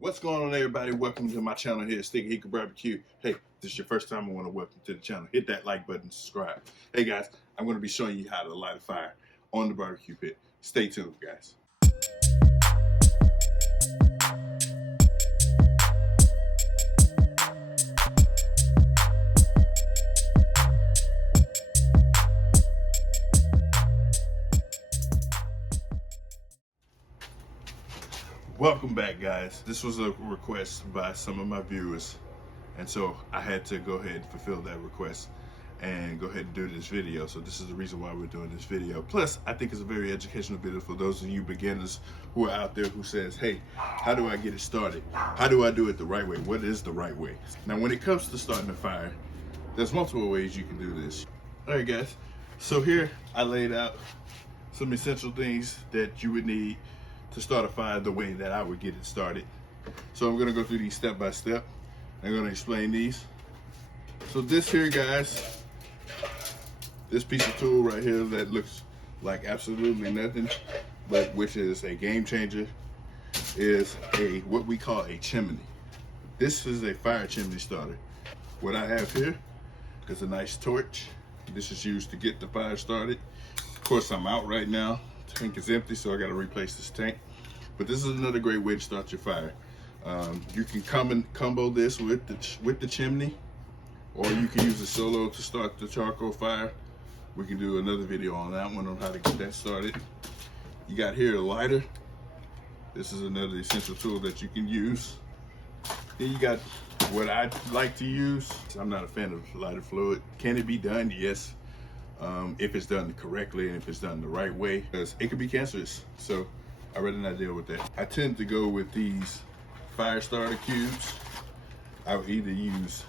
What's going on, everybody? Welcome to my channel here, Sticky Hickory Barbecue. Hey, if this is your first time, I want to welcome to the channel. Hit that like button, subscribe. Hey guys, I'm going to be showing you how to light a fire on the barbecue pit. Stay tuned, guys. Welcome back, guys. This was a request by some of my viewers, and so I had to go ahead and fulfill that request and go ahead and do this video. So this is the reason why we're doing this video. Plus, I think it's a very educational video for those of you beginners who are out there who says, hey, how do I get it started? How do I do it the right way? What is the right way? Now, when it comes to starting a fire, there's multiple ways you can do this. All right, guys. So here I laid out some essential things that you would need to start a fire the way that I would get it started. So I'm gonna go through these step by step. I'm gonna explain these. So this here, guys, this piece of tool right here that looks like absolutely nothing, but which is a game changer, is what we call a chimney. This is a fire chimney starter. What I have here is a nice torch. This is used to get the fire started. Of course, I'm out right now. Tank is empty, so I got to replace this tank. But this is another great way to start your fire. You can combo this with the chimney, or you can use a solo to start the charcoal fire. We can do another video on that one, on how to get that started. You got here a lighter. This is another essential tool that you can use. Then you got what I like to use. I'm not a fan of lighter fluid. Can it be done? Yes. If it's done correctly and if it's done the right way, because it could be cancerous. So I'd rather not deal with that. I tend to go with these fire starter cubes. I would either use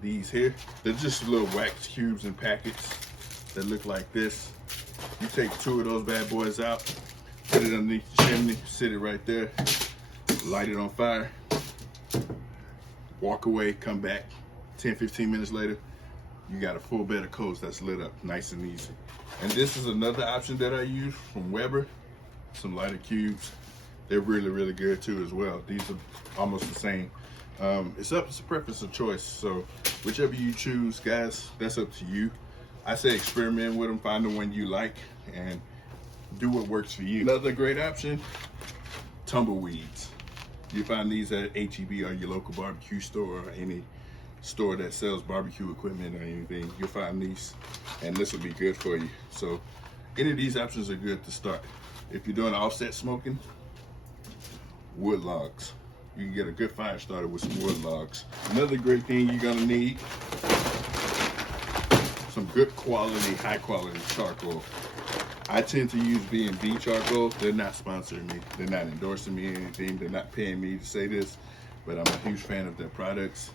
these here. They're just little wax cubes in packets that look like this. You take two of those bad boys out, put it underneath the chimney, sit it right there, light it on fire, walk away, come back 10-15 minutes later, you got a full bed of coals that's lit up, nice and easy. And this is another option that I use from Weber, some lighter cubes. They're really, really good too as well. These are almost the same. It's a preference of choice. So whichever you choose, guys, that's up to you. I say experiment with them, find the one you like, and do what works for you. Another great option, tumbleweeds. You find these at H-E-B or your local barbecue store, or any store that sells barbecue equipment or anything. You'll find these, and this will be good for you. So any of these options are good to start. If you're doing offset smoking, wood logs. You can get a good fire started with some wood logs. Another great thing you're gonna need, some good quality, high quality charcoal. I tend to use B&B charcoal. They're not sponsoring me. They're not endorsing me or anything. They're not paying me to say this, but I'm a huge fan of their products.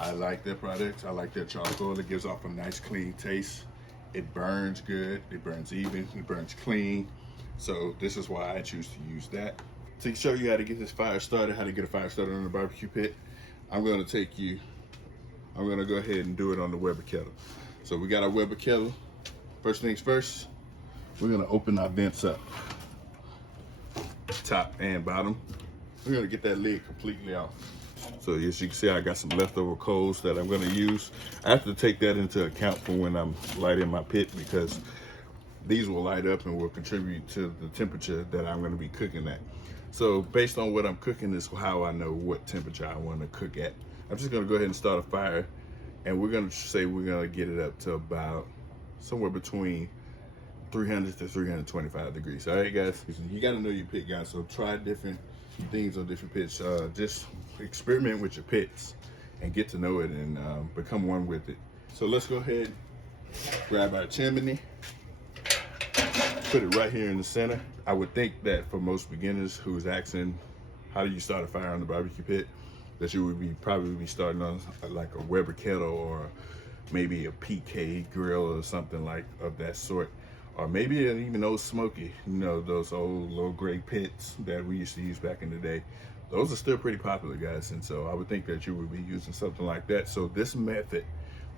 I like their products. I like their charcoal. It gives off a nice, clean taste. It burns good. It burns even. It burns clean. So this is why I choose to use that. To show you how to get this fire started, how to get a fire started on the barbecue pit, I'm going to go ahead and do it on the Weber kettle. So we got our Weber kettle. First things first, we're going to open our vents up, top and bottom. We're going to get that lid completely off. So as you can see, I got some leftover coals that I'm going to use. I have to take that into account for when I'm lighting my pit, because these will light up and will contribute to the temperature that I'm going to be cooking at. So based on what I'm cooking is how I know what temperature I want to cook at. I'm just going to go ahead and start a fire, and we're going to say we're going to get it up to about somewhere between 300 to 325 degrees. All right, guys, you got to know your pit, guys. So try different things on different pits. Just experiment with your pits and get to know it and become one with it. So let's go ahead, grab our chimney, put it right here in the center. I would think that for most beginners who's asking how do you start a fire on the barbecue pit, that you would probably be starting on like a Weber kettle, or maybe a PK grill or something like of that sort, or maybe even old Smoky, you know, those old low grade pits that we used to use back in the day. Those are still pretty popular, guys, and so I would think that you would be using something like that. So this method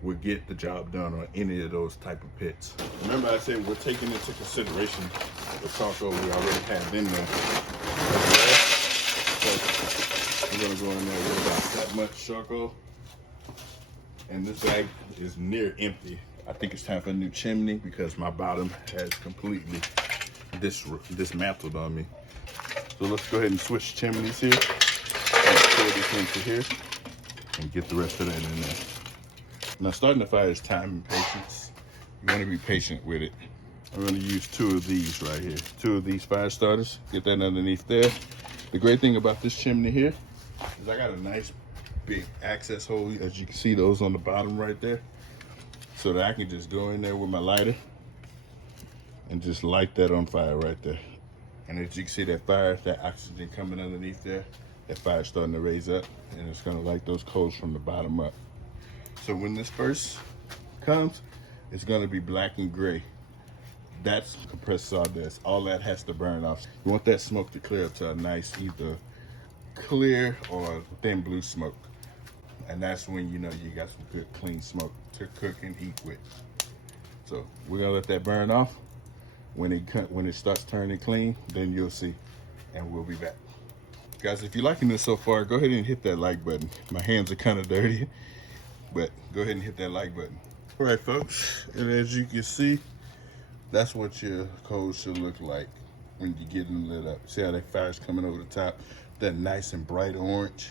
would get the job done on any of those type of pits. Remember, I said we're taking into consideration the charcoal we already have in there. So gonna go in there with about that much charcoal. And this bag is near empty. I think it's time for a new chimney because my bottom has completely dismantled on me. So let's go ahead and switch chimneys here. And pour this into here and get the rest of that in there. Now, starting the fire is time and patience. You want to be patient with it. I'm going to use 2 of these right here. 2 of these fire starters. Get that underneath there. The great thing about this chimney here is I got a nice big access hole, as you can see those on the bottom right there, so that I can just go in there with my lighter and just light that on fire right there. And as you can see that fire, that oxygen coming underneath there, that fire's starting to raise up, and it's going to light those coals from the bottom up. So when this first comes, it's going to be black and gray. That's compressed sawdust. All that has to burn off. You want that smoke to clear up to a nice either clear or thin blue smoke. And that's when you know you got some good clean smoke to cook and eat with. So we're gonna let that burn off. When it starts turning clean, then you'll see, and we'll be back. Guys, if you're liking this so far, go ahead and hit that like button. My hands are kind of dirty, but go ahead and hit that like button. All right, folks, and as you can see, that's what your coals should look like when you get them lit up. See how that fire's coming over the top? That nice and bright orange.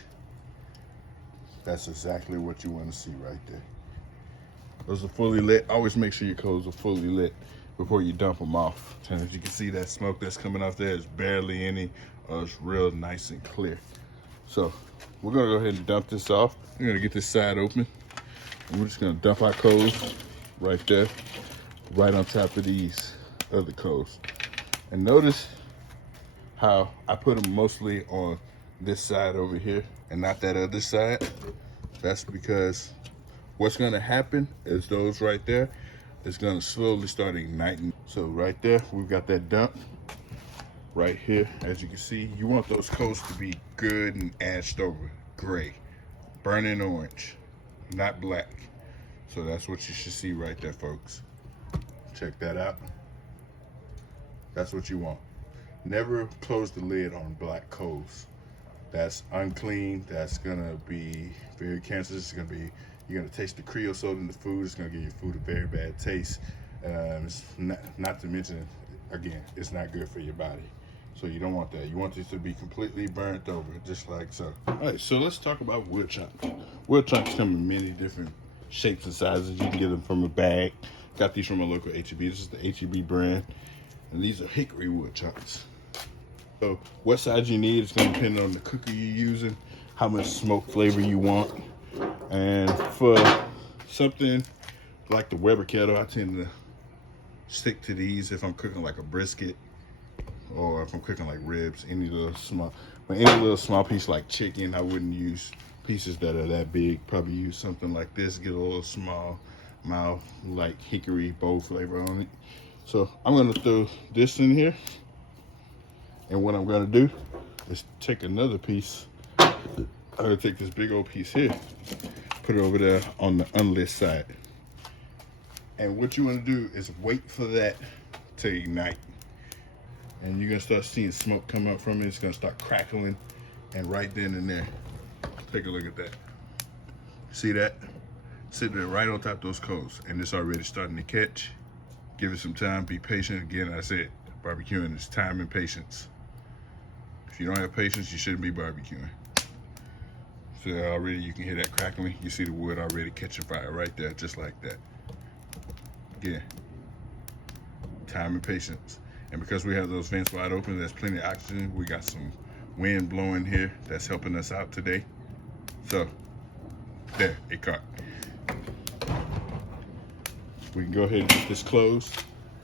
That's exactly what you want to see right there. Those are fully lit. Always make sure your coals are fully lit before you dump them off. And as you can see, that smoke that's coming off there is barely any, it's real nice and clear. So we're gonna go ahead and dump this off. We're gonna get this side open. And we're just gonna dump our coals right there, right on top of these other coals. And notice how I put them mostly on this side over here and not that other side. That's because what's gonna happen is those right there is gonna slowly start igniting. So right there, we've got that dump right here. As you can see, you want those coals to be good and ashed over, gray, burning orange, not black. So that's what you should see right there, folks. Check that out. That's what you want. Never close the lid on black coals. That's unclean. That's gonna be very cancerous. You're gonna taste the creosote in the food. It's gonna give your food a very bad taste. It's not to mention, again, it's not good for your body. So you don't want that. You want it to be completely burnt over, just like so. All right, so let's talk about wood chunks. Wood chunks come in many different shapes and sizes. You can get them from a bag. Got these from a local HEB. This is the HEB brand. And these are hickory wood chunks. So what size you need is going to depend on the cooker you're using, how much smoke flavor you want. And for something like the Weber kettle, I tend to stick to these if I'm cooking like a brisket or if I'm cooking like ribs, any little small piece like chicken. I wouldn't use pieces that are that big. Probably use something like this, get a little small, mild, like hickory bowl flavor on it. So I'm going to throw this in here. And what I'm gonna do is take another piece. I'm gonna take this big old piece here, put it over there on the unlit side. And what you wanna do is wait for that to ignite. And you're gonna start seeing smoke come up from it. It's gonna start crackling. And right then and there, take a look at that. See that? Sitting there right on top of those coals. And it's already starting to catch. Give it some time, be patient. Again, I said, barbecuing is time and patience. If you don't have patience, you shouldn't be barbecuing. So already you can hear that crackling. You see the wood already catching fire right there, just like that. Again, time and patience. And because we have those vents wide open, there's plenty of oxygen. We got some wind blowing here that's helping us out today. So, there, it caught. We can go ahead and get this closed.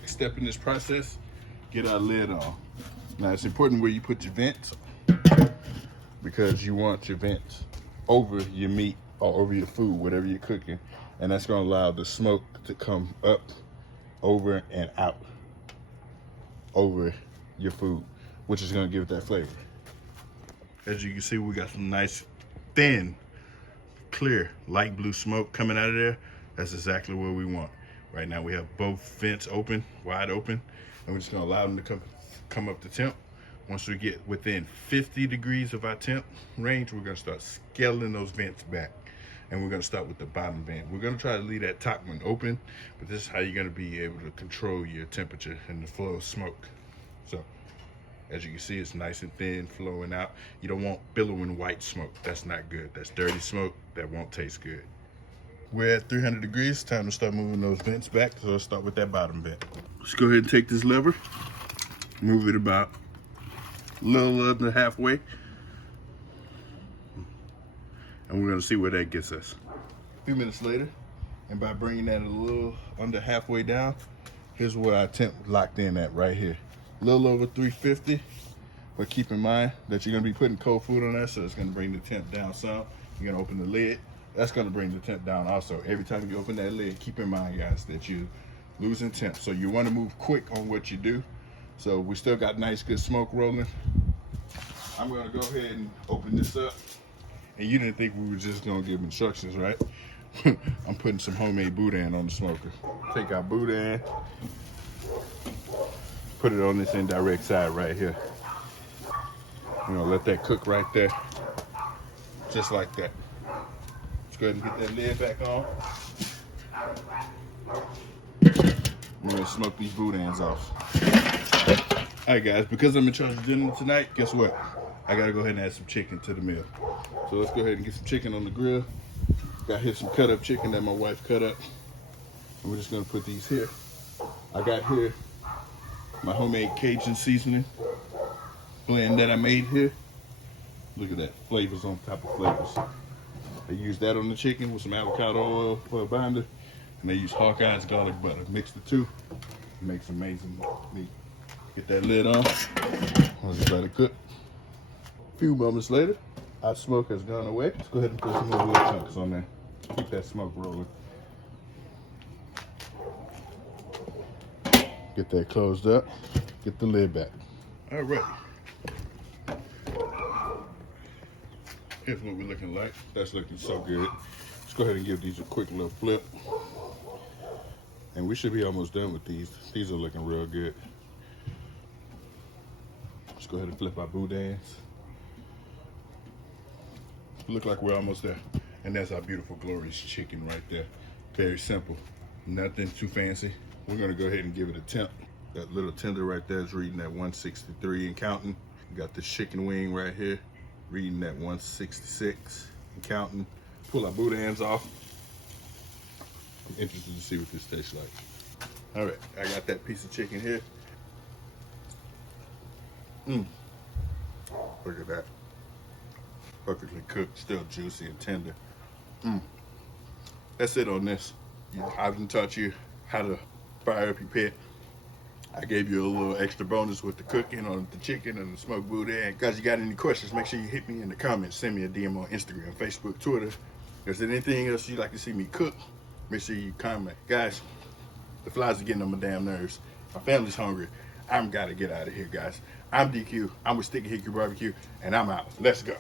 Next step in this process, get our lid on. Now it's important where you put your vents because you want your vents over your meat or over your food, whatever you're cooking. And that's gonna allow the smoke to come up, over and out over your food, which is gonna give it that flavor. As you can see, we got some nice, thin, clear, light blue smoke coming out of there. That's exactly what we want. Right now we have both vents open, wide open, and we're just gonna allow them to come up to temp. Once we get within 50 degrees of our temp range, we're gonna start scaling those vents back. And we're gonna start with the bottom vent. We're gonna try to leave that top one open, but this is how you're gonna be able to control your temperature and the flow of smoke. So, as you can see, it's nice and thin, flowing out. You don't want billowing white smoke. That's not good. That's dirty smoke. That won't taste good. We're at 300 degrees. Time to start moving those vents back. So let's start with that bottom vent. Let's go ahead and take this lever, move it about a little under halfway, and we're gonna see where that gets us. A few minutes later, and by bringing that a little under halfway down, here's where our temp locked in at right here. A little over 350, but keep in mind that you're gonna be putting cold food on that, so it's gonna bring the temp down some. You're gonna open the lid. That's gonna bring the temp down also. Every time you open that lid, keep in mind, guys, that you're losing temp. So you wanna move quick on what you do. So we still got nice, good smoke rolling. I'm gonna go ahead and open this up. And you didn't think we were just gonna give instructions, right? I'm putting some homemade boudin on the smoker. Take our boudin, put it on this indirect side right here. You know, let that cook right there, just like that. Let's go ahead and get that lid back on. I'm gonna smoke these boudins off. All right, guys, because I'm in charge of dinner tonight, guess what? I gotta go ahead and add some chicken to the meal. So let's go ahead and get some chicken on the grill. Got here some cut up chicken that my wife cut up. And we're just gonna put these here. I got here my homemade Cajun seasoning blend that I made here. Look at that, flavors on top of flavors. I use that on the chicken with some avocado oil for a binder. And they use Hawkeye's garlic butter. Mix the two, it makes amazing meat. Get that lid on, I'll just let it cook. A few moments later, our smoke has gone away. Let's go ahead and put some more little chunks on there. Keep that smoke rolling. Get that closed up, get the lid back. All right. Here's what we're looking like. That's looking so good. Let's go ahead and give these a quick little flip. And we should be almost done with these. These are looking real good. Let's go ahead and flip our boudins. Look like we're almost there. And that's our beautiful, glorious chicken right there. Very simple, nothing too fancy. We're gonna go ahead and give it a temp. That little tender right there is reading at 163 and counting. We got this chicken wing right here, reading at 166 and counting. Pull our boudins off. I'm interested to see what this tastes like. All right, I got that piece of chicken here. Look at that. Perfectly cooked, still juicy and tender. That's it on this. I done taught you how to fire up your pit. I gave you a little extra bonus with the cooking on the chicken and the smoked boudin. Guys, you got any questions, make sure you hit me in the comments. Send me a DM on Instagram, Facebook, Twitter. Is there anything else you'd like to see me cook? Make sure you comment. Guys, the flies are getting on my damn nerves. My family's hungry. I'm gotta get out of here, guys. I'm DQ. I'm with Sticky Hickory Barbecue, and I'm out. Let's go.